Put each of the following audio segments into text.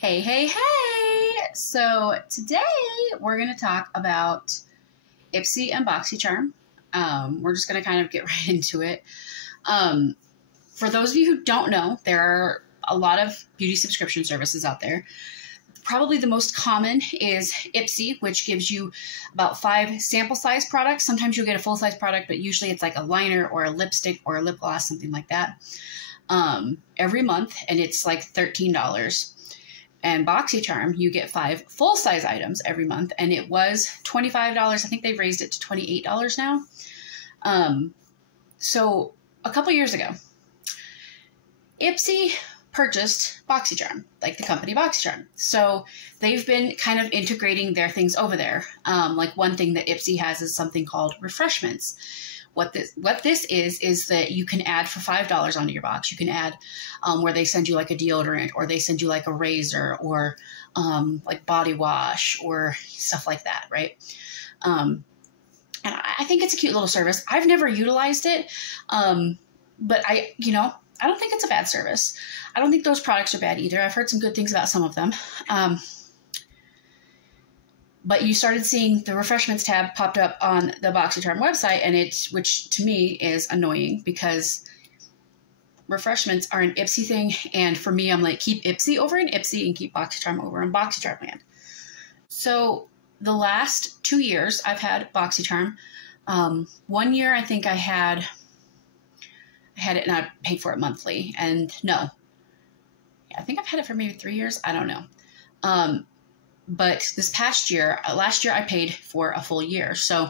Hey, hey, hey! So today we're going to talk about Ipsy and Boxycharm. We're just going to kind of get right into it. For those of you who don't know, there are a lot of beauty subscription services out there. Probably the most common is Ipsy, which gives you about 5 sample size products. Sometimes you'll get a full size product, but usually it's like a liner or a lipstick or a lip gloss, something like that, every month, and it's like $13. And Boxycharm, you get 5 full-size items every month, and it was $25. I think they've raised it to $28 now. So a couple years ago, Ipsy purchased Boxycharm, like the company Boxycharm. So they've been kind of integrating their things over there. Like one thing that Ipsy has is something called refreshments. What this is that you can add for $5 onto your box. You can add where they send you like a deodorant, or they send you like a razor, or like body wash or stuff like that, right? And I think it's a cute little service. I've never utilized it, but I don't think it's a bad service. I don't think those products are bad either. I've heard some good things about some of them. But you started seeing the refreshments tab popped up on the Boxycharm website, and which to me is annoying because refreshments are an Ipsy thing. And for me, I'm like, keep Ipsy over in Ipsy and keep Boxycharm over in Boxycharm land. So the last 2 years I've had Boxycharm. 1 year, I think I had it and I paid for it monthly. And no, I think I've had it for maybe 3 years. I don't know. But this past year, last year I paid for a full year. So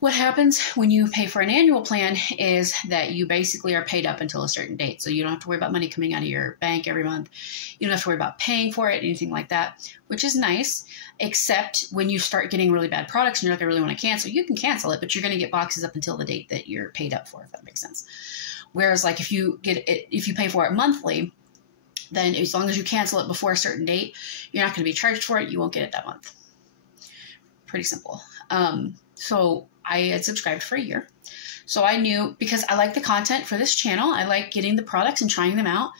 what happens when you pay for an annual plan is that you basically are paid up until a certain date. So you don't have to worry about money coming out of your bank every month. You don't have to worry about paying for it, anything like that, which is nice, except when you start getting really bad products and you're not going to really want to cancel, you can cancel it, but you're going to get boxes up until the date that you're paid up for, if that makes sense. Whereas like if you pay for it monthly, then as long as you cancel it before a certain date, you're not going to be charged for it. You won't get it that month. Pretty simple. So I had subscribed for a year. So I knew, because I like the content for this channel, I like getting the products and trying them out.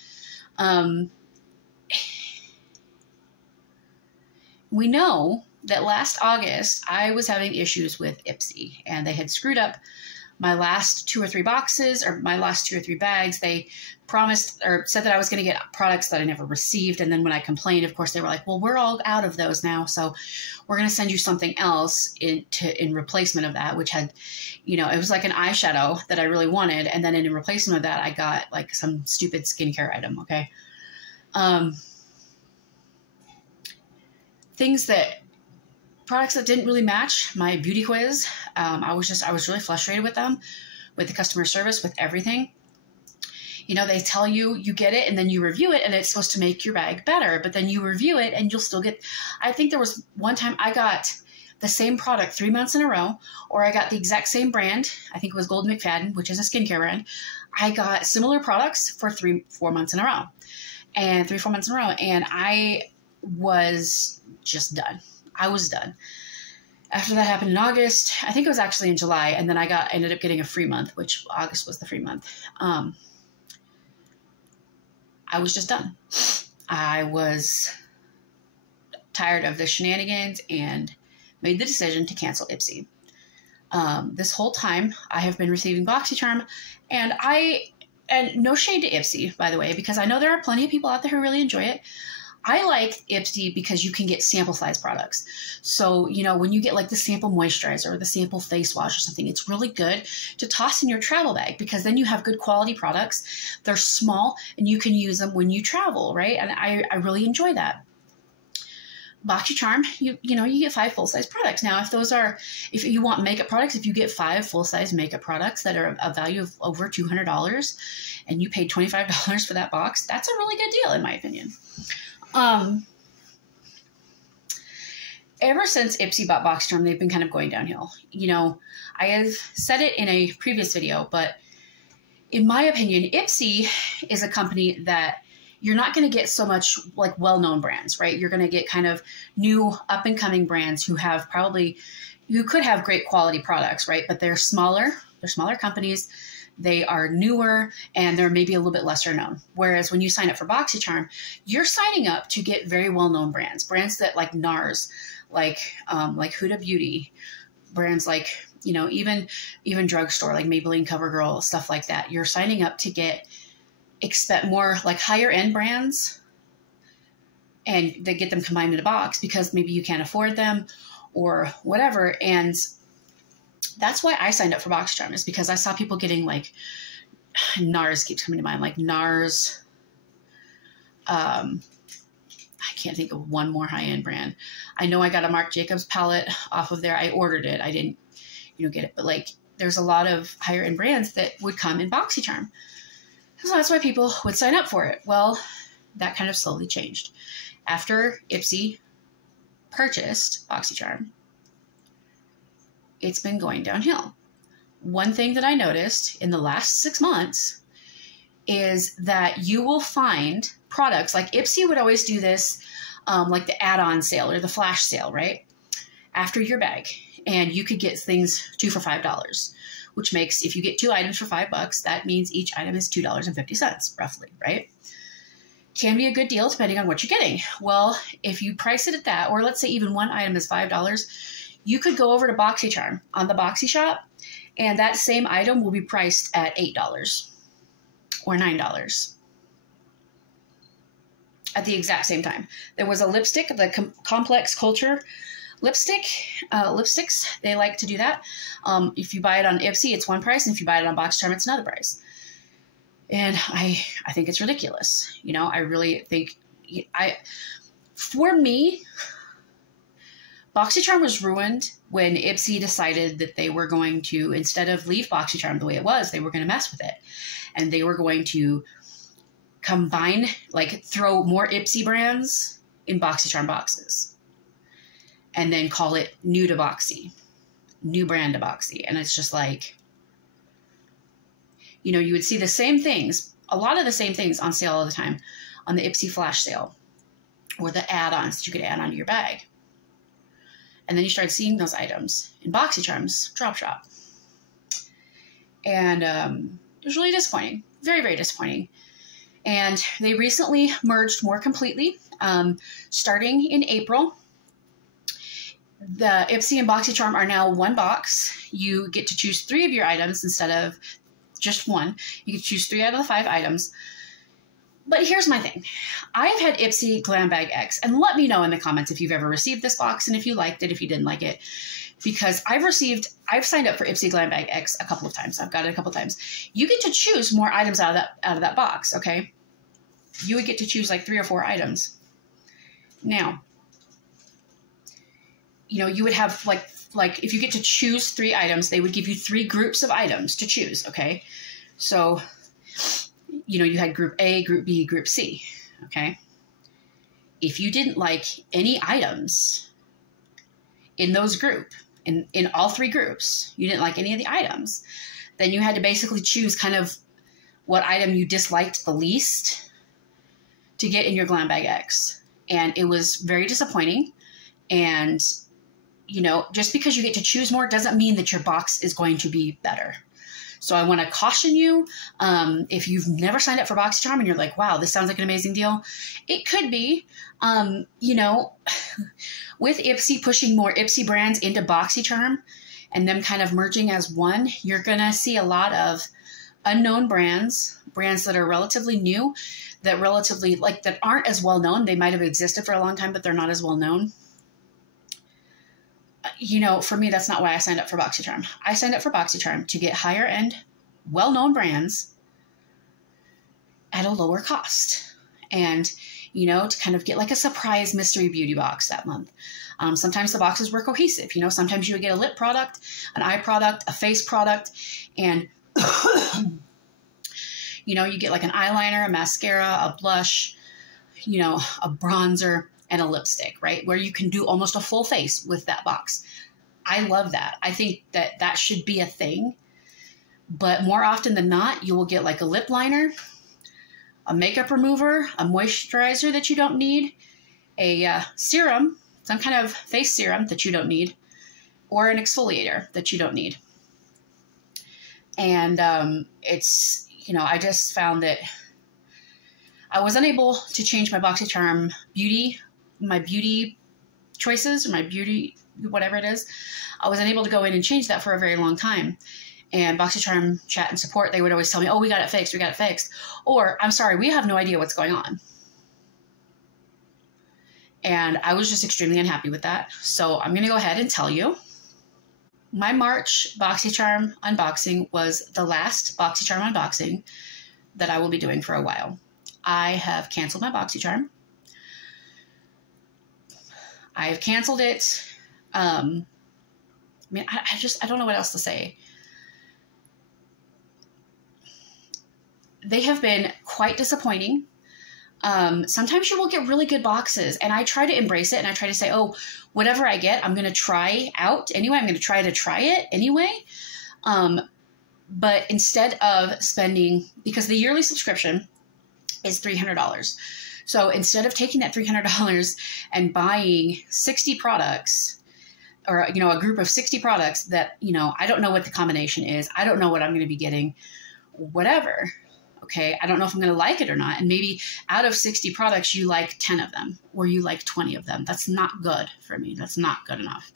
We know that last August, I was having issues with Ipsy, and they had screwed up my last 2 or 3 boxes, or my last 2 or 3 bags. They promised or said that I was going to get products that I never received. And then when I complained, of course, they were like, well, we're all out of those now, so we're going to send you something else in replacement of that, which had, it was like an eyeshadow that I really wanted. And then in replacement of that, I got like some stupid skincare item. Okay. Products that didn't really match my beauty quiz. I was really frustrated with them, with the customer service, with everything. They tell you get it and then you review it and it's supposed to make your bag better, but then you review it and you'll still get, I think there was one time I got the same product 3 months in a row, or I got the exact same brand. I think it was Golden McFadden, which is a skincare brand. I got similar products for 3-4 months in a row, and 3-4 months in a row. And I was just done. I was done. After that happened in August, I think it was actually in July, and then I ended up getting a free month, which August was the free month. I was just done. I was tired of the shenanigans and made the decision to cancel Ipsy. This whole time I have been receiving Boxycharm, and no shade to Ipsy, by the way, because I know there are plenty of people out there who really enjoy it. I like Ipsy because you can get sample size products. So, when you get like the sample moisturizer or the sample face wash or something, it's really good to toss in your travel bag, because then you have good quality products. They're small and you can use them when you travel, right? And I really enjoy that. Boxycharm, you get 5 full-size products. Now, if you want makeup products, if you get 5 full-size makeup products that are a value of over $200 and you paid $25 for that box, that's a really good deal in my opinion. Ever since Ipsy bought Boxycharm, they've been kind of going downhill. I have said it in a previous video, but in my opinion, Ipsy is a company that you're not going to get so much like well-known brands, right? You're going to get kind of new up-and-coming brands who could have great quality products, right? But they're smaller companies. they are newer, and they're maybe a little bit lesser known. Whereas when you sign up for Boxycharm, you're signing up to get very well-known brands that like NARS, like Huda Beauty, brands like, you know, even drugstore, like Maybelline, CoverGirl, stuff like that. You're signing up to expect more like higher end brands, and they get them combined in a box because maybe you can't afford them or whatever. And that's why I signed up for Boxycharm, is because I saw people getting like, NARS keeps coming to mind, like NARS. I can't think of one more high-end brand. I know I got a Marc Jacobs palette off of there. I ordered it. I didn't, you know, get it. But like, there's a lot of higher-end brands that would come in Boxycharm. So that's why people would sign up for it. Well, that kind of slowly changed. After Ipsy purchased Boxycharm, it's been going downhill. One thing that I noticed in the last 6 months is that you will find products like Ipsy would always do this, like the add-on sale or the flash sale, right? After your bag. And you could get things 2 for $5, which makes, if you get 2 items for $5, that means each item is $2.50 roughly, right? Can be a good deal depending on what you're getting. Well, if you price it at that, or let's say even one item is $5, you could go over to Boxycharm on the Boxy shop, and that same item will be priced at $8 or $9 at the exact same time. There was a lipstick, the Complex Culture lipsticks, they like to do that. If you buy it on Ipsy, it's one price, and if you buy it on Boxycharm, it's another price. And I think it's ridiculous. You know, I really think, for me, Boxycharm was ruined when Ipsy decided that they were going to, instead of leave Boxycharm the way it was, they were going to mess with it. And they were going to combine, like throw more Ipsy brands in Boxycharm boxes. And then call it new to Boxy, new brand to Boxy. And it's just like, you know, you would see the same things, a lot of the same things on sale all the time on the Ipsy flash sale, or the add-ons that you could add onto your bag. And then you start seeing those items in Boxycharm's drop shop. And it was really disappointing, very, very disappointing. And they recently merged more completely, starting in April. The Ipsy and Boxycharm are now one box. You get to choose 3 of your items instead of just one. You can choose 3 out of the 5 items. But here's my thing. I've had Ipsy Glam Bag X, and let me know in the comments if you've ever received this box and if you liked it, if you didn't like it, because I've signed up for Ipsy Glam Bag X a couple of times. I've got it a couple of times. You get to choose more items out of that box, okay? You would get to choose like 3 or 4 items. Now, you know, you would have like if you get to choose 3 items, they would give you 3 groups of items to choose, okay? So, you know, you had group A, group B, group C, okay? If you didn't like any items in those in all 3 groups, you didn't like any of the items, then you had to basically choose kind of what item you disliked the least to get in your Glam Bag X. And it was very disappointing. And, you know, just because you get to choose more doesn't mean that your box is going to be better. So I want to caution you, if you've never signed up for Boxycharm and you're like, wow, this sounds like an amazing deal. It could be, you know, with Ipsy pushing more Ipsy brands into Boxycharm and them kind of merging as one, you're going to see a lot of unknown brands that are relatively new, that aren't as well known. They might have existed for a long time, but they're not as well known. You know, for me, that's not why I signed up for Boxycharm. I signed up for Boxycharm to get higher end, well-known brands at a lower cost. And, you know, to kind of get like a surprise mystery beauty box that month. Sometimes the boxes were cohesive. You know, sometimes you would get a lip product, an eye product, a face product, and, you know, you get like an eyeliner, a mascara, a blush, you know, a bronzer, and a lipstick, right? Where you can do almost a full face with that box. I love that. I think that that should be a thing. But more often than not, you will get like a lip liner, a makeup remover, a moisturizer that you don't need, a serum, some kind of face serum that you don't need, or an exfoliator that you don't need. And it's, you know, I just found that I was unable to change my Boxycharm my beauty choices, or my beauty, whatever it is. I was unable to go in and change that for a very long time. And Boxycharm chat and support, they would always tell me, oh, we got it fixed, we got it fixed. Or, I'm sorry, we have no idea what's going on. And I was just extremely unhappy with that. So I'm going to go ahead and tell you. My March Boxycharm unboxing was the last Boxycharm unboxing that I will be doing for a while. I have canceled my Boxycharm. I have canceled it. I mean, I don't know what else to say. They have been quite disappointing. Sometimes you will get really good boxes, and I try to embrace it, and I try to say, oh, whatever I get, I'm going to try out anyway. I'm going to try it anyway. But instead of spending, because the yearly subscription is $300. So instead of taking that $300 and buying 60 products, or, you know, a group of 60 products that, you know, I don't know what the combination is. I don't know what I'm going to be getting, whatever. Okay, I don't know if I'm going to like it or not. And maybe out of 60 products, you like 10 of them, or you like 20 of them. That's not good for me. That's not good enough.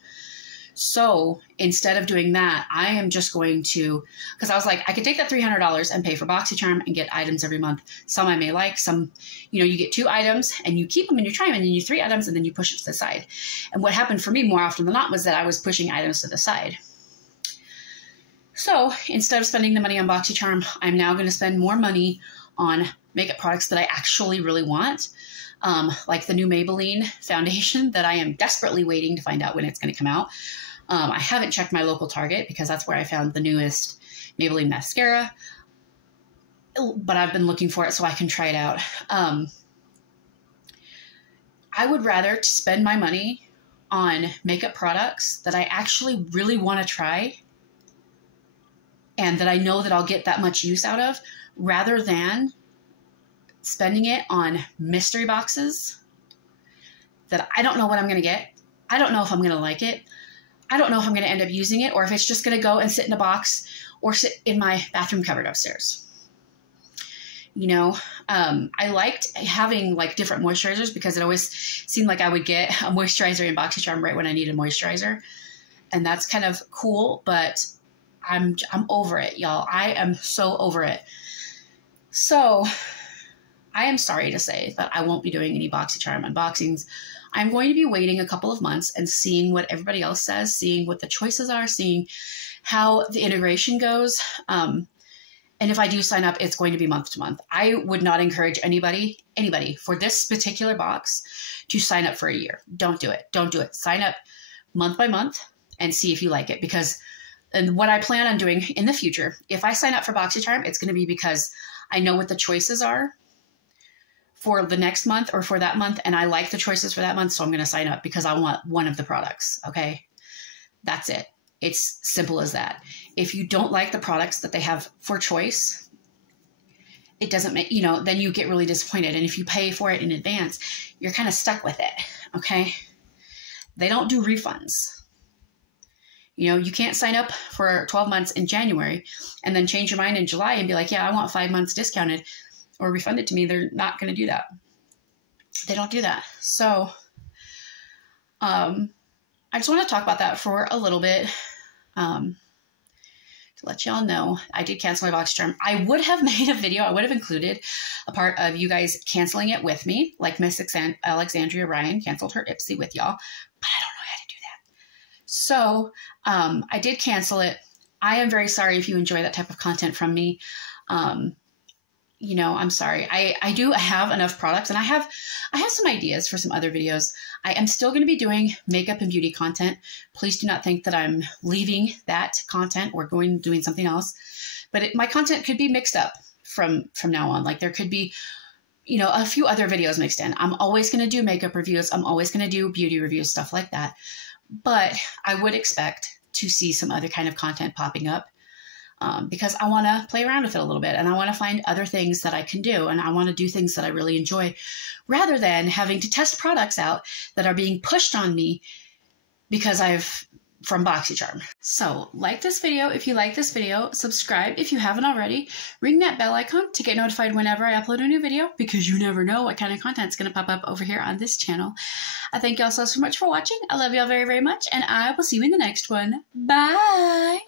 So instead of doing that, I am just going to, because I was like, I could take that $300 and pay for Boxycharm and get items every month. Some I may like, some, you know, you get 2 items and you keep them and you try them, and then you 3 items and then you push it to the side. And what happened for me more often than not was that I was pushing items to the side. So instead of spending the money on Boxycharm, I'm now going to spend more money on makeup products that I actually really want, like the new Maybelline foundation that I am desperately waiting to find out when it's going to come out. I haven't checked my local Target because that's where I found the newest Maybelline mascara, but I've been looking for it so I can try it out. I would rather spend my money on makeup products that I actually really want to try and that I know that I'll get that much use out of, rather than spending it on mystery boxes that I don't know what I'm going to get. I don't know if I'm going to like it. I don't know if I'm going to end up using it, or if it's just going to go and sit in a box or sit in my bathroom cupboard upstairs. You know, I liked having like different moisturizers because it always seemed like I would get a moisturizer in Boxycharm right when I needed moisturizer. And that's kind of cool, but I'm over it, y'all. I am so over it. So I am sorry to say that I won't be doing any Boxycharm unboxings. I'm going to be waiting a couple of months and seeing what everybody else says, seeing what the choices are, seeing how the integration goes. And if I do sign up, it's going to be month to month. I would not encourage anybody for this particular box to sign up for a year. Don't do it. Don't do it. Sign up month by month and see if you like it, because and what I plan on doing in the future, if I sign up for Boxycharm, it's going to be because I know what the choices are for the next month or for that month, and I like the choices for that month, so I'm going to sign up because I want one of the products, okay? That's it. It's simple as that. If you don't like the products that they have for choice, it doesn't make, you know, then you get really disappointed. And if you pay for it in advance, you're kind of stuck with it, okay? They don't do refunds. You know, you can't sign up for 12 months in January and then change your mind in July and be like, yeah, I want 5 months discounted or refunded to me. They're not going to do that. They don't do that. So I just want to talk about that for a little bit. To let y'all know, I did cancel my Boxycharm. I would have made a video. I would have included a part of you guys canceling it with me, like Miss Alexandria Ryan canceled her Ipsy with y'all, but I don't know how to do that. So I did cancel it. I am very sorry if you enjoy that type of content from me. You know, I'm sorry. I do have enough products, and I have some ideas for some other videos. I am still going to be doing makeup and beauty content. Please do not think that I'm leaving that content or doing something else. But my content could be mixed up from now on. Like there could be, you know, a few other videos mixed in. I'm always going to do makeup reviews. I'm always going to do beauty reviews, stuff like that. But I would expect to see some other kind of content popping up. Because I want to play around with it a little bit, and I want to find other things that I can do, and I want to do things that I really enjoy, rather than having to test products out that are being pushed on me because I've from Boxycharm. So like this video if you like this video, subscribe if you haven't already, ring that bell icon to get notified whenever I upload a new video, because you never know what kind of content is going to pop up over here on this channel. I thank y'all so much for watching. I love y'all very, very much, and I will see you in the next one. Bye!